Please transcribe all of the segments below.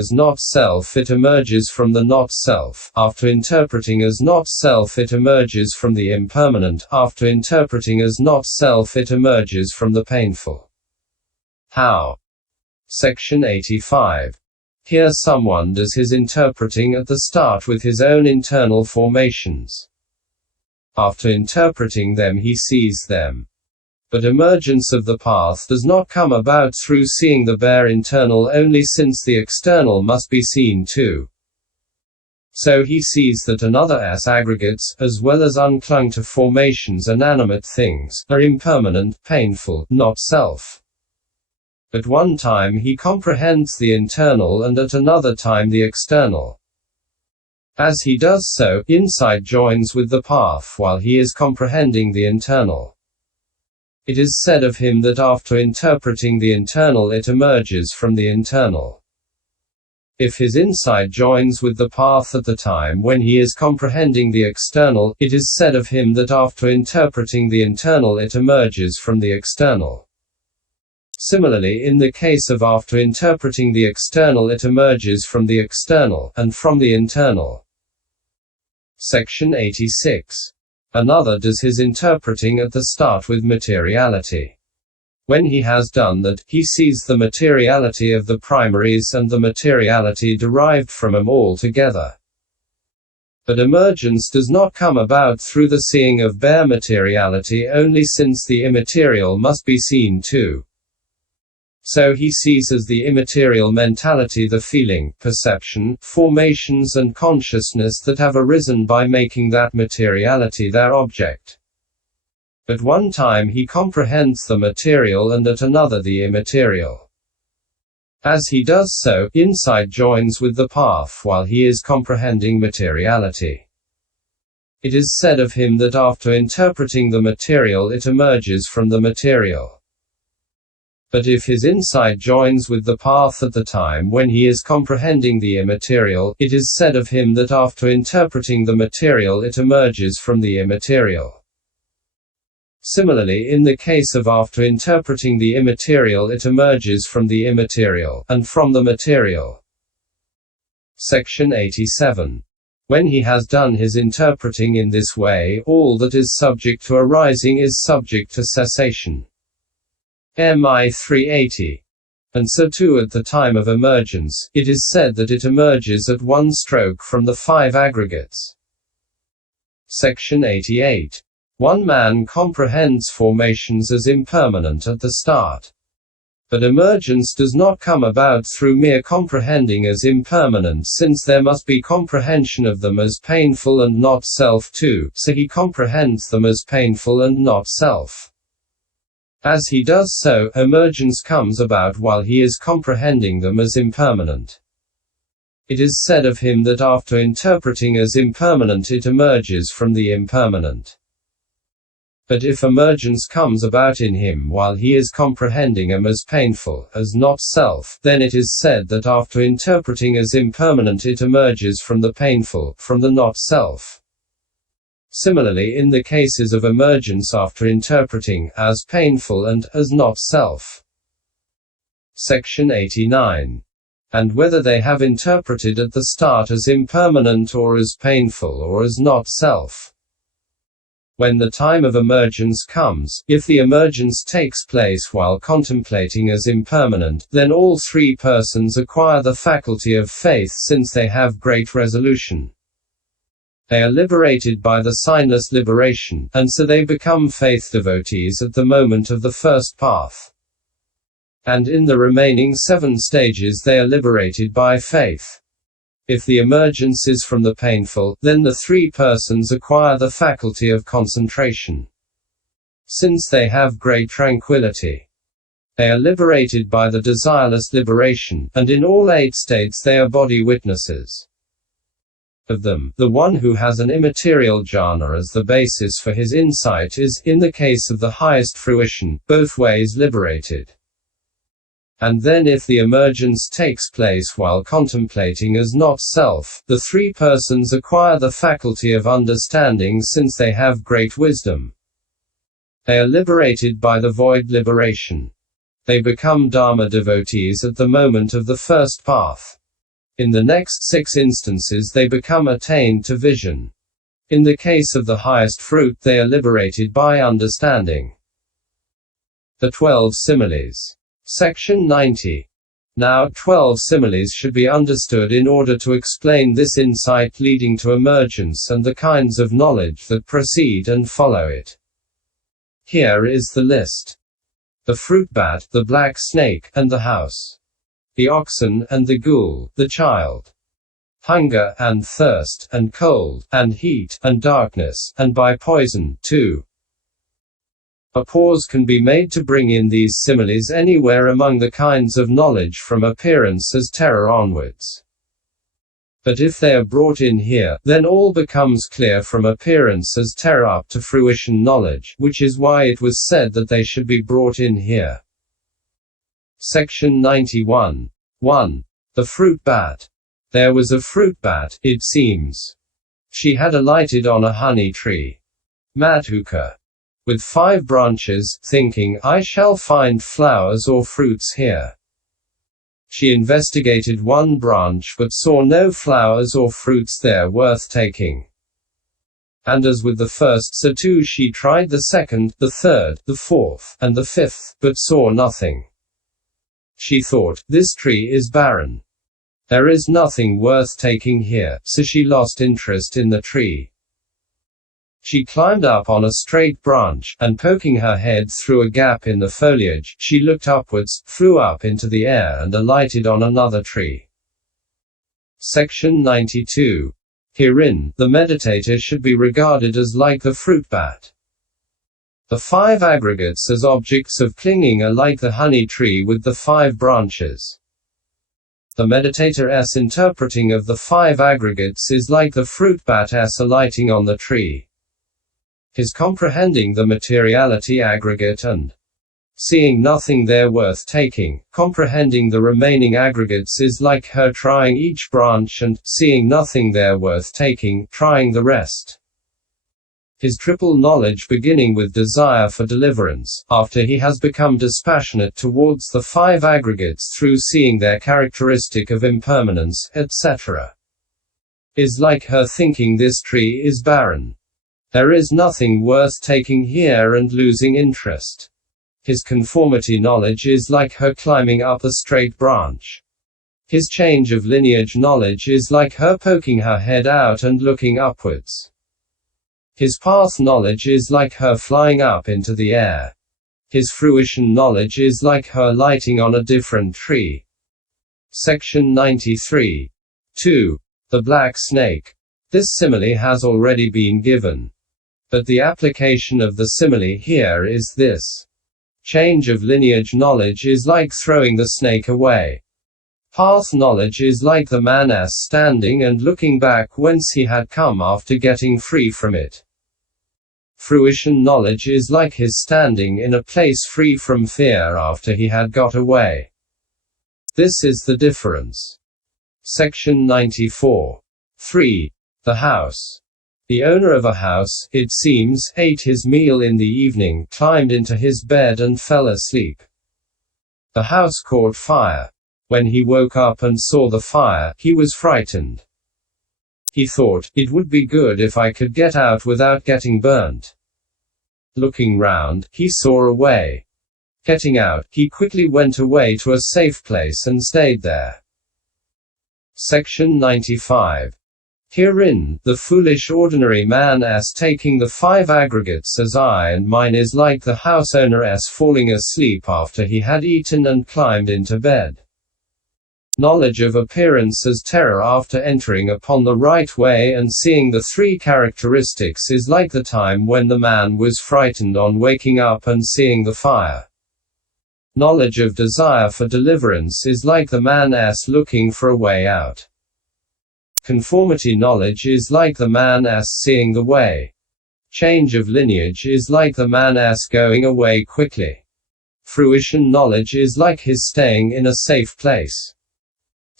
as not self, it emerges from the not self. After interpreting as not self, it emerges from the impermanent. After interpreting as not self, it emerges from the painful. How? Section 85. Here someone does his interpreting at the start with his own internal formations. After interpreting them, he sees them. But emergence of the path does not come about through seeing the bare internal only, since the external must be seen too. So he sees that another aggregates, as well as unclung-to formations, inanimate things, are impermanent, painful, not self. At one time he comprehends the internal and at another time the external. As he does so, insight joins with the path while he is comprehending the internal. It is said of him that after interpreting the internal, it emerges from the internal. If his insight joins with the path at the time when he is comprehending the external, it is said of him that after interpreting the internal, it emerges from the external. Similarly, in the case of after interpreting the external, it emerges from the external, and from the internal. Section 86. Another does his interpreting at the start with materiality. When he has done that, he sees the materiality of the primaries and the materiality derived from them all together. But emergence does not come about through the seeing of bare materiality only, since the immaterial must be seen too. So he sees as the immaterial mentality the feeling, perception, formations and consciousness that have arisen by making that materiality their object. At one time he comprehends the material and at another the immaterial. As he does so, insight joins with the path while he is comprehending materiality. It is said of him that after interpreting the material, it emerges from the material. But if his insight joins with the path at the time when he is comprehending the immaterial, it is said of him that after interpreting the material, it emerges from the immaterial. Similarly, in the case of after interpreting the immaterial, it emerges from the immaterial, and from the material. Section 87. When he has done his interpreting in this way, all that is subject to arising is subject to cessation. MI 380. And so too at the time of emergence, it is said that it emerges at one stroke from the 5 aggregates. Section 88. One man comprehends formations as impermanent at the start. But emergence does not come about through mere comprehending as impermanent, since there must be comprehension of them as painful and not self too, so he comprehends them as painful and not self. As he does so, emergence comes about while he is comprehending them as impermanent. It is said of him that after interpreting as impermanent, it emerges from the impermanent. But if emergence comes about in him while he is comprehending them as painful, as not self, then it is said that after interpreting as impermanent, it emerges from the painful, from the not self. Similarly, in the cases of emergence after interpreting as painful and as not self. Section 89. And whether they have interpreted at the start as impermanent or as painful or as not self. When the time of emergence comes, if the emergence takes place while contemplating as impermanent, then all 3 persons acquire the faculty of faith, since they have great resolution. They are liberated by the signless liberation, and so they become faith devotees at the moment of the first path. And in the remaining 7 stages they are liberated by faith. If the emergence is from the painful, then the 3 persons acquire the faculty of concentration. Since they have great tranquility, they are liberated by the desireless liberation, and in all 8 states they are body witnesses. Of them, the one who has an immaterial jhana as the basis for his insight is, in the case of the highest fruition, both ways liberated. And then if the emergence takes place while contemplating as not self, the 3 persons acquire the faculty of understanding, since they have great wisdom. They are liberated by the void liberation. They become Dharma devotees at the moment of the first path. In the next 6 instances they become attained to vision. In the case of the highest fruit they are liberated by understanding. The 12 Similes. Section 90. Now 12 similes should be understood in order to explain this insight leading to emergence and the kinds of knowledge that precede and follow it. Here is the list. The fruit bat, the black snake, and the house. The oxen, and the ghoul, the child. Hunger, and thirst, and cold, and heat, and darkness, and by poison, too. A pause can be made to bring in these similes anywhere among the kinds of knowledge from appearance as terror onwards. But if they are brought in here, then all becomes clear from appearance as terror up to fruition knowledge, which is why it was said that they should be brought in here. Section 91. 1. The fruit bat. There was a fruit bat, it seems. She had alighted on a honey tree. Matuka. With 5 branches, thinking, I shall find flowers or fruits here. She investigated one branch but saw no flowers or fruits there worth taking. And as with the first, so too she tried the second, the third, the fourth, and the fifth, but saw nothing. She thought, this tree is barren. There is nothing worth taking here, so she lost interest in the tree. She climbed up on a straight branch, and poking her head through a gap in the foliage, she looked upwards, flew up into the air and alighted on another tree. Section 92. Herein, the meditator should be regarded as like the fruit bat. The 5 aggregates as objects of clinging are like the honey tree with the 5 branches. The meditator's interpreting of the 5 aggregates is like the fruit bat's alighting on the tree. His comprehending the materiality aggregate and seeing nothing there worth taking, comprehending the remaining aggregates is like her trying each branch and, seeing nothing there worth taking, trying the rest. His triple knowledge beginning with desire for deliverance, after he has become dispassionate towards the 5 aggregates through seeing their characteristic of impermanence, etc., is like her thinking this tree is barren. There is nothing worth taking here and losing interest. His conformity knowledge is like her climbing up a straight branch. His change of lineage knowledge is like her poking her head out and looking upwards. His path knowledge is like her flying up into the air. His fruition knowledge is like her lighting on a different tree. Section 93. 2. The black snake. This simile has already been given. But the application of the simile here is this. Change of lineage knowledge is like throwing the snake away. Path knowledge is like the man's standing and looking back whence he had come after getting free from it. Fruition knowledge is like his standing in a place free from fear after he had got away. This is the difference. Section 94. 3. The house. The owner of a house, it seems, ate his meal in the evening, climbed into his bed and fell asleep. The house caught fire. When he woke up and saw the fire, he was frightened. He thought, it would be good if I could get out without getting burnt. Looking round, he saw a way. Getting out, he quickly went away to a safe place and stayed there. Section 95. Herein, the foolish ordinary man's taking the 5 aggregates as I and mine is like the house owner's falling asleep after he had eaten and climbed into bed. Knowledge of appearance as terror after entering upon the right way and seeing the 3 characteristics is like the time when the man was frightened on waking up and seeing the fire. Knowledge of desire for deliverance is like the man's looking for a way out. Conformity knowledge is like the man's seeing the way. Change of lineage is like the man's going away quickly. Fruition knowledge is like his staying in a safe place.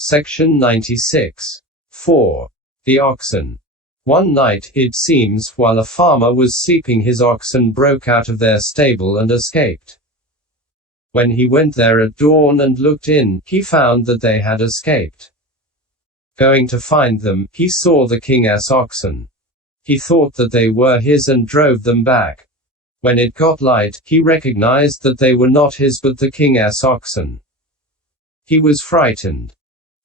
Section 96. 4. The oxen. One night, it seems, while a farmer was sleeping, his oxen broke out of their stable and escaped. When he went there at dawn and looked in, he found that they had escaped. Going to find them, he saw the king's oxen. He thought that they were his and drove them back. When it got light, he recognized that they were not his but the king's oxen. He was frightened.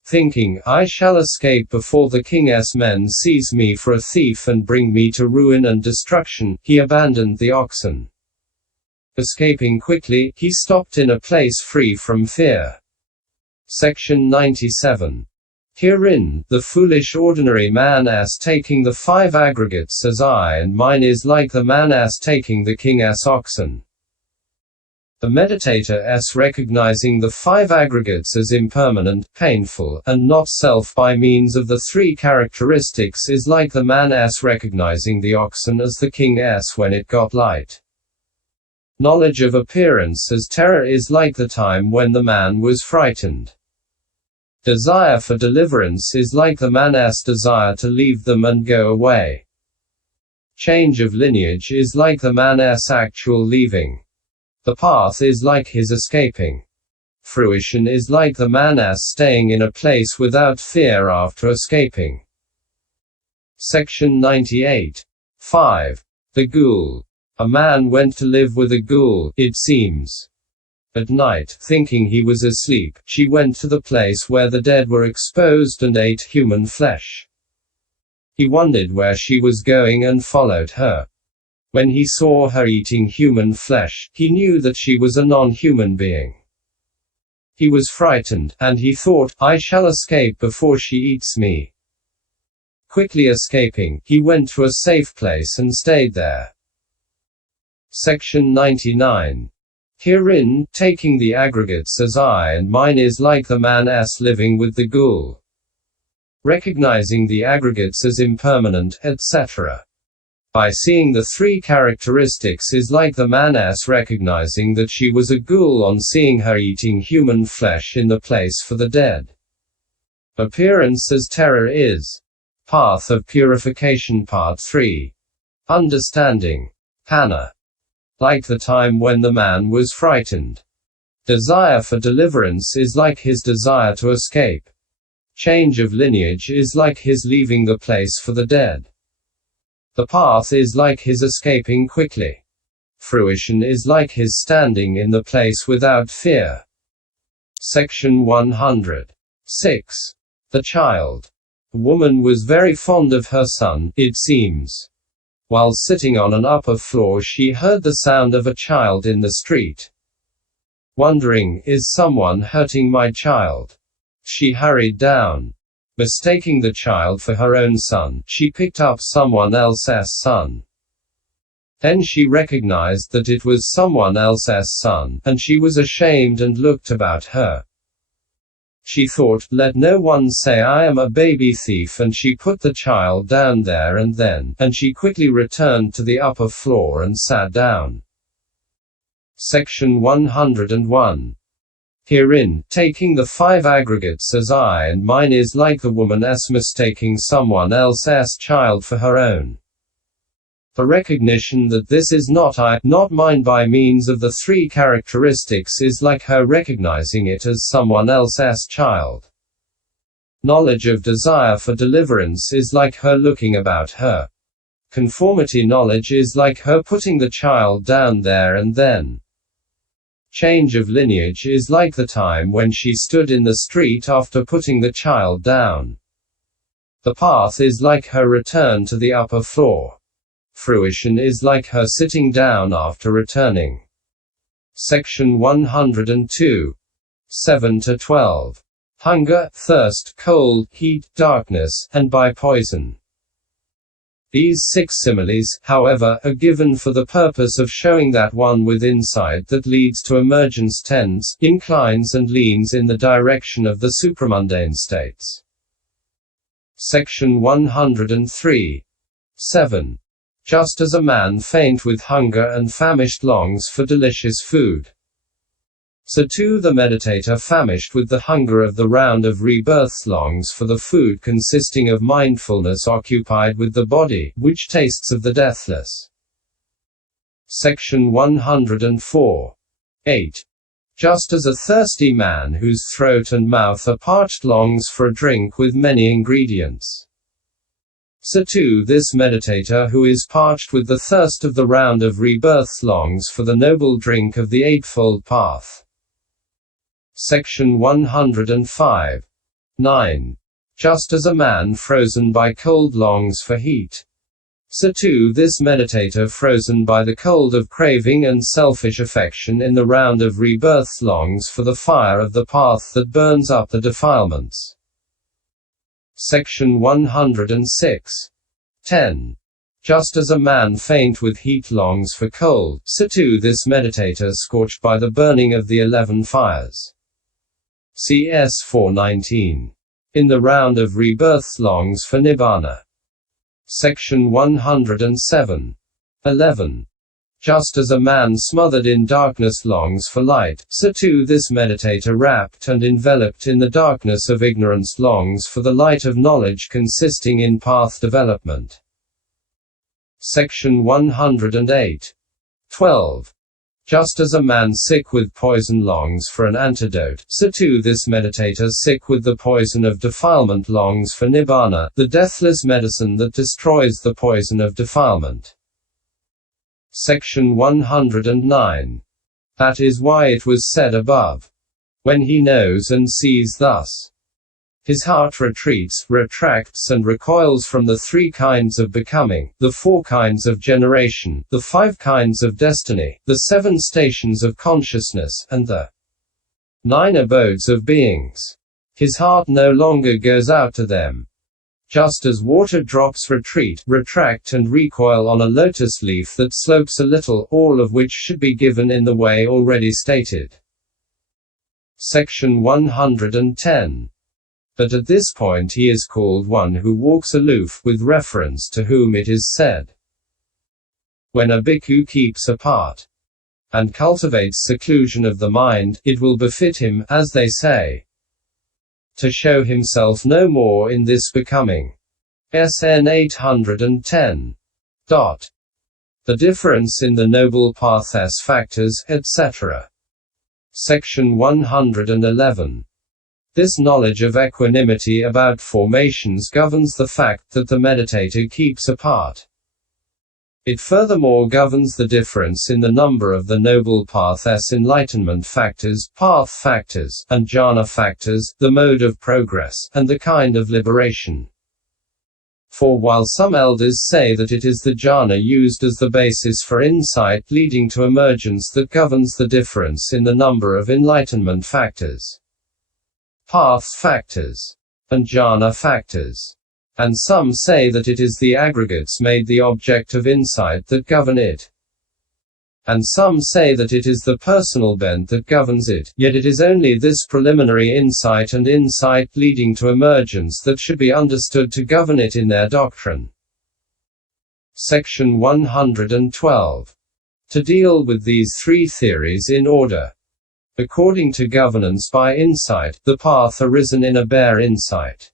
Thinking, I shall escape before the king's men seize me for a thief and bring me to ruin and destruction, he abandoned the oxen. Escaping quickly, he stopped in a place free from fear. Section 97. Herein, the foolish ordinary man as taking the 5 aggregates as I and mine is like the man as taking the king's oxen. The meditator as recognizing the 5 aggregates as impermanent, painful, and not self by means of the 3 characteristics is like the man as recognizing the oxen as the king as when it got light. Knowledge of appearance as terror is like the time when the man was frightened. Desire for deliverance is like the man's desire to leave them and go away. Change of lineage is like the man's actual leaving. The path is like his escaping. Fruition is like the man's staying in a place without fear after escaping. Section 98. 5. The Ghoul. A man went to live with a ghoul, it seems. At night, thinking he was asleep, she went to the place where the dead were exposed and ate human flesh. He wondered where she was going and followed her. When he saw her eating human flesh, he knew that she was a non-human being. He was frightened, and he thought, I shall escape before she eats me. Quickly escaping, he went to a safe place and stayed there. Section 99. Herein, taking the aggregates as I and mine is like the man as living with the ghoul. Recognizing the aggregates as impermanent, etc. By seeing the 3 characteristics is like the man as recognizing that she was a ghoul on seeing her eating human flesh in the place for the dead. Appearance as terror is. Path of Purification Part 3. Understanding. Hannah. Like the time when the man was frightened. Desire for deliverance is like his desire to escape. Change of lineage is like his leaving the place for the dead. The path is like his escaping quickly. Fruition is like his standing in the place without fear. Section 100. 6. The child. A woman was very fond of her son, it seems. While sitting on an upper floor she heard the sound of a child in the street. Wondering, is someone hurting my child? She hurried down. Mistaking the child for her own son, she picked up someone else's son. Then she recognized that it was someone else's son, and she was ashamed and looked about her. She thought, let no one say I am a baby thief, and she put the child down there and she quickly returned to the upper floor and sat down. Section 101. Herein, taking the 5 aggregates as I and mine is like the woman as mistaking someone else's child for her own. The recognition that this is not I, not mine by means of the 3 characteristics is like her recognizing it as someone else's child. Knowledge of desire for deliverance is like her looking about her. Conformity knowledge is like her putting the child down there and then. Change of lineage is like the time when she stood in the street after putting the child down. The path is like her return to the upper floor. Fruition is like her sitting down after returning. Section 102. 7-12. Hunger, thirst, cold, heat, darkness, and by poison. These 6 similes, however, are given for the purpose of showing that one with insight that leads to emergence tends, inclines and leans in the direction of the supramundane states. Section 103. 7. Just as a man faint with hunger and famished longs for delicious food, so too the meditator famished with the hunger of the round of rebirths longs for the food consisting of mindfulness occupied with the body, which tastes of the deathless. Section 104. 8. Just as a thirsty man whose throat and mouth are parched longs for a drink with many ingredients. So too this meditator who is parched with the thirst of the round of rebirths longs for the noble drink of the Eightfold Path. Section 105. 9. Just as a man frozen by cold longs for heat, so too this meditator frozen by the cold of craving and selfish affection in the round of rebirths longs for the fire of the path that burns up the defilements. Section 106. 10. Just as a man faint with heat longs for cold, so too this meditator scorched by the burning of the 11 fires. CS 419. In the round of rebirths longs for Nibbana. Section 107. 11. Just as a man smothered in darkness longs for light, so too this meditator wrapped and enveloped in the darkness of ignorance longs for the light of knowledge consisting in path development. Section 108. 12. Just as a man sick with poison longs for an antidote, so too this meditator sick with the poison of defilement longs for Nibbana, the deathless medicine that destroys the poison of defilement. Section 109. That is why it was said above. When he knows and sees thus, his heart retreats, retracts and recoils from the 3 kinds of becoming, the 4 kinds of generation, the 5 kinds of destiny, the 7 stations of consciousness, and the 9 abodes of beings. His heart no longer goes out to them. Just as water drops retreat, retract and recoil on a lotus leaf that slopes a little, all of which should be given in the way already stated. Section 110. But at this point he is called one who walks aloof, with reference to whom it is said, when a bhikkhu keeps apart and cultivates seclusion of the mind, it will befit him, as they say, to show himself no more in this becoming. SN 810. The difference in the noble path S factors, etc. Section 111. This knowledge of equanimity about formations governs the fact that the meditator keeps apart. It furthermore governs the difference in the number of the noble path S enlightenment factors, path factors, and jhana factors, the mode of progress, and the kind of liberation. For while some elders say that it is the jhana used as the basis for insight leading to emergence that governs the difference in the number of enlightenment factors, path factors, and jhana factors, and some say that it is the aggregates made the object of insight that govern it, and some say that it is the personal bent that governs it, yet it is only this preliminary insight and insight leading to emergence that should be understood to govern it in their doctrine. Section 112. To deal with these 3 theories in order. According to governance by insight, the path arisen in a bare insight,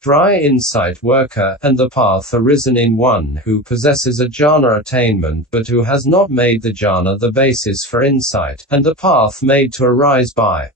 dry insight worker, and the path arisen in one who possesses a jhana attainment but who has not made the jhana the basis for insight, and the path made to arise by